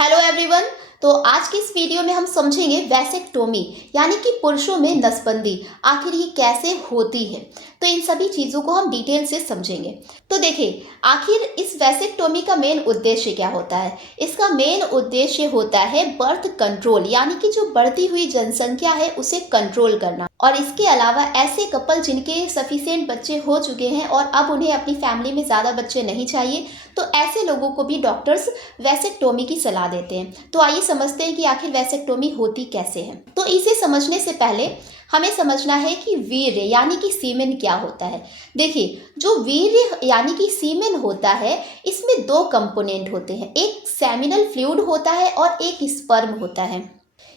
Hello everyone. तो आज की इस वीडियो में हम समझेंगे वैसेक्टोमी यानी कि पुरुषों में नसबंदी आखिर ये कैसे होती है। तो इन सभी चीज़ों को हम डिटेल से समझेंगे। तो देखिए, आखिर इस वैसेक्टोमी का मेन उद्देश्य क्या होता है। इसका मेन उद्देश्य होता है बर्थ कंट्रोल, यानी कि जो बढ़ती हुई जनसंख्या है उसे कंट्रोल करना। और इसके अलावा ऐसे कपल जिनके सफिशिएंट बच्चे हो चुके हैं और अब उन्हें अपनी फैमिली में ज़्यादा बच्चे नहीं चाहिए, तो ऐसे लोगों को भी डॉक्टर्स वैसेक्टोमी की सलाह देते हैं। तो आइए समझते हैं कि आखिर वैसेक्टोमी होती कैसे है। तो इसे समझने से पहले हमें समझना है कि वीर्य यानी कि सीमेन क्या होता है। देखिए, जो वीर्य यानी कि सीमेन होता है, इसमें दो कंपोनेंट होते हैं, एक सेमिनल फ्लूइड होता है और एक स्पर्म होता है।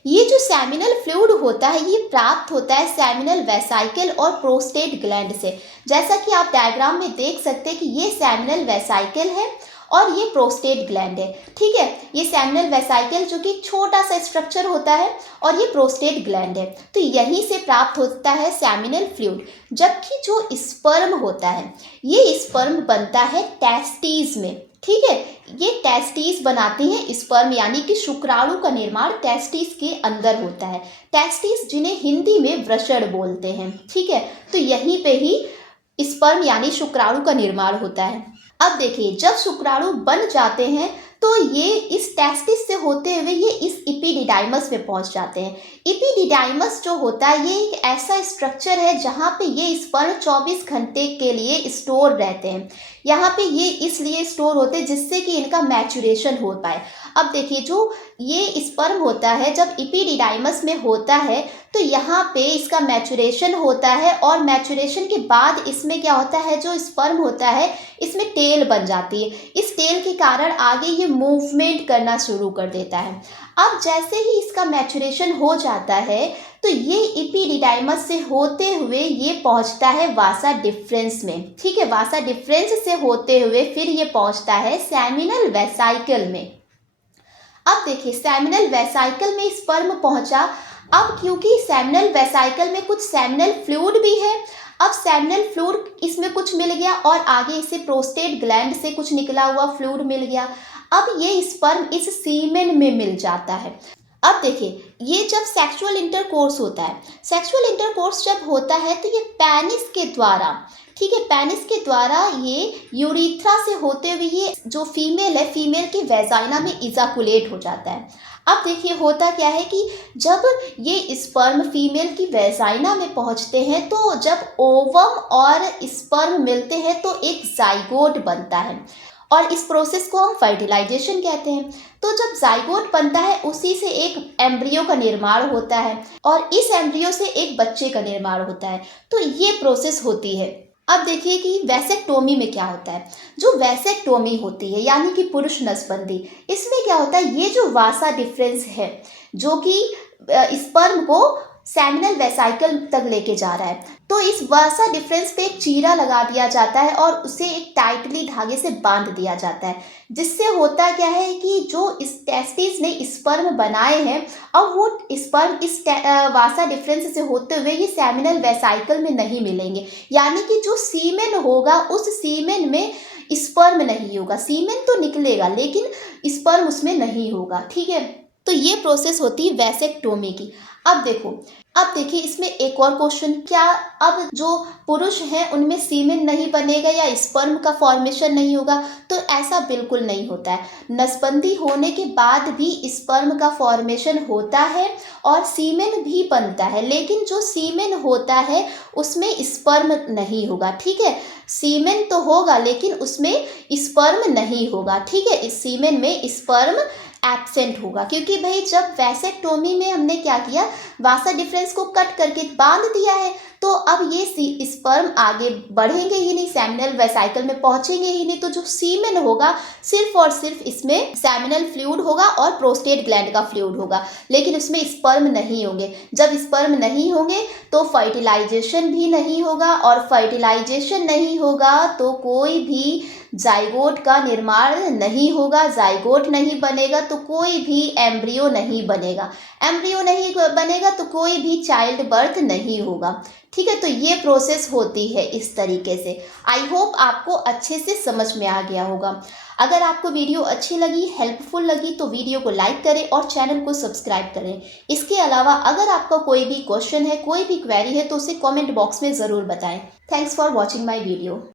ये जो सेमिनल फ्लूइड होता है ये प्राप्त होता है सेमिनल वेसाइकल और प्रोस्टेट ग्लैंड से। जैसा कि आप डायग्राम में देख सकते हैं कि ये सेमिनल वेसाइकल है और ये प्रोस्टेट ग्लैंड है। ठीक है, ये सेमिनल वेसाइकल जो कि छोटा सा स्ट्रक्चर होता है और ये प्रोस्टेट ग्लैंड है। तो यहीं से प्राप्त होता है सेमिनल फ्लूइड। जबकि जो स्पर्म होता है, ये स्पर्म बनता है टेस्टिस में। ठीक है, ये टेस्टिस बनाते हैं स्पर्म, यानी कि शुक्राणु का निर्माण टेस्टिस के अंदर होता है। टेस्टिस जिन्हें हिंदी में वृषण बोलते हैं। ठीक है, तो यहीं पे ही स्पर्म यानी शुक्राणु का निर्माण होता है। अब देखिए, जब शुक्राणु बन जाते हैं तो ये इस टेस्टिस से होते हुए ये इस इपिडिडाइमस में पहुंच जाते हैं। इपिडिडाइमस जो होता है ये एक ऐसा स्ट्रक्चर है जहाँ पे ये स्पर्म 24 घंटे के लिए स्टोर रहते हैं। यहाँ पे ये इसलिए स्टोर होते हैं जिससे कि इनका मैचुरेशन हो पाए। अब देखिए, जो ये स्पर्म होता है जब इपिडिडाइमस में होता है तो यहाँ पे इसका मैचुरेशन होता है और मैचुरेशन के बाद इसमें क्या होता है, जो स्पर्म होता है इसमें टेल बन जाती है। इस टेल के कारण आगे ये मूवमेंट करना शुरू कर देता है। अब जैसे ही इसका मैचुरेशन हो जाता है तो ये इपिडिडाइमस से होते हुए ये पहुंचता है वासा डिफरेंस में। ठीक है, वासा डिफरेंस से होते हुए फिर ये पहुंचता है सेमिनल वेसाइकल में। अब देखिए, सेमिनल वेसाइकल में स्पर्म पहुंचा। अब क्योंकि सेमिनल वेसाइकल में कुछ सेमिनल फ्लूइड भी है, अब सेमिनल फ्लूइड इसमें कुछ मिल गया और आगे इसे प्रोस्टेट ग्लैंड से कुछ निकला हुआ फ्लूइड मिल गया। अब ये स्पर्म इस सीमेन में मिल जाता है। अब देखिए, ये जब सेक्सुअल इंटरकोर्स होता है, सेक्सुअल इंटरकोर्स जब होता है तो ये पेनिस के द्वारा, ठीक है, पेनिस के द्वारा ये यूरिथ्रा से होते हुए ये जो फीमेल है, फीमेल की वेजाइना में इजाकुलेट हो जाता है। अब देखिए, होता क्या है कि जब ये स्पर्म फीमेल की वेजाइना में पहुंचते हैं तो जब ओवम और स्पर्म मिलते हैं तो एक जाइगोट बनता है और इस प्रोसेस को हम फर्टिलाइजेशन कहते हैं। तो जब जाइगोट बनता है उसी से एक एम्ब्रियो का निर्माण होता है और इस एम्ब्रियो से एक बच्चे का निर्माण होता है। तो ये प्रोसेस होती है। अब देखिए कि वैसेक्टोमी में क्या होता है। जो वैसेक्टोमी होती है यानी कि पुरुष नसबंदी, इसमें क्या होता है, ये जो वासा डिफरेंस है जो कि स्पर्म को सेमिनल वेसाइकल तक लेके जा रहा है, तो इस वासा डिफरेंस पे एक चीरा लगा दिया जाता है और उसे एक टाइटली धागे से बांध दिया जाता है। जिससे होता क्या है कि जो इस टेस्टिस ने स्पर्म बनाए हैं, अब वो स्पर्म इस वासा डिफरेंस से होते हुए ये सेमिनल वेसाइकल में नहीं मिलेंगे। यानी कि जो सीमेन होगा उस सीमेन में स्पर्म नहीं होगा। सीमेन तो निकलेगा लेकिन स्पर्म उसमें नहीं होगा। ठीक है, तो ये प्रोसेस होती है वैसेक्टोमी की। अब देखिए इसमें एक और क्वेश्चन, क्या अब जो पुरुष हैं उनमें सीमेन नहीं बनेगा या स्पर्म का फॉर्मेशन नहीं होगा? तो ऐसा बिल्कुल नहीं होता है। नसबंदी होने के बाद भी स्पर्म का फॉर्मेशन होता है और सीमेन भी बनता है, लेकिन जो सीमेन होता है उसमें स्पर्म नहीं होगा। ठीक है, सीमेन तो होगा लेकिन उसमें स्पर्म नहीं होगा। ठीक है, इस सीमेन में स्पर्म एब्सेंट होगा क्योंकि भाई जब वैसेक्टोमी में हमने क्या किया, वासा डिफरेंस को कट करके बांध दिया है, तो अब ये स्पर्म आगे बढ़ेंगे ही नहीं, सेमिनल वेसाइकल में पहुंचेंगे ही नहीं। तो जो सीमेन होगा सिर्फ और सिर्फ इसमें सेमिनल फ्लूइड होगा और प्रोस्टेट ग्लैंड का फ्लूइड होगा, लेकिन उसमें स्पर्म नहीं होंगे। जब स्पर्म नहीं होंगे तो फर्टिलाइजेशन भी नहीं होगा और फर्टिलाइजेशन नहीं होगा तो कोई भी जाइगोट का निर्माण नहीं होगा। जाइगोट नहीं बनेगा तो कोई भी एम्ब्रियो नहीं बनेगा। एम्ब्रियो नहीं बनेगा तो कोई भी चाइल्ड बर्थ नहीं होगा। ठीक है, तो ये प्रोसेस होती है इस तरीके से। आई होप आपको अच्छे से समझ में आ गया होगा। अगर आपको वीडियो अच्छी लगी, हेल्पफुल लगी, तो वीडियो को लाइक करें और चैनल को सब्सक्राइब करें। इसके अलावा अगर आपका कोई भी क्वेश्चन है, कोई भी क्वेरी है, तो उसे कमेंट बॉक्स में ज़रूर बताएं। Thanks for watching my video.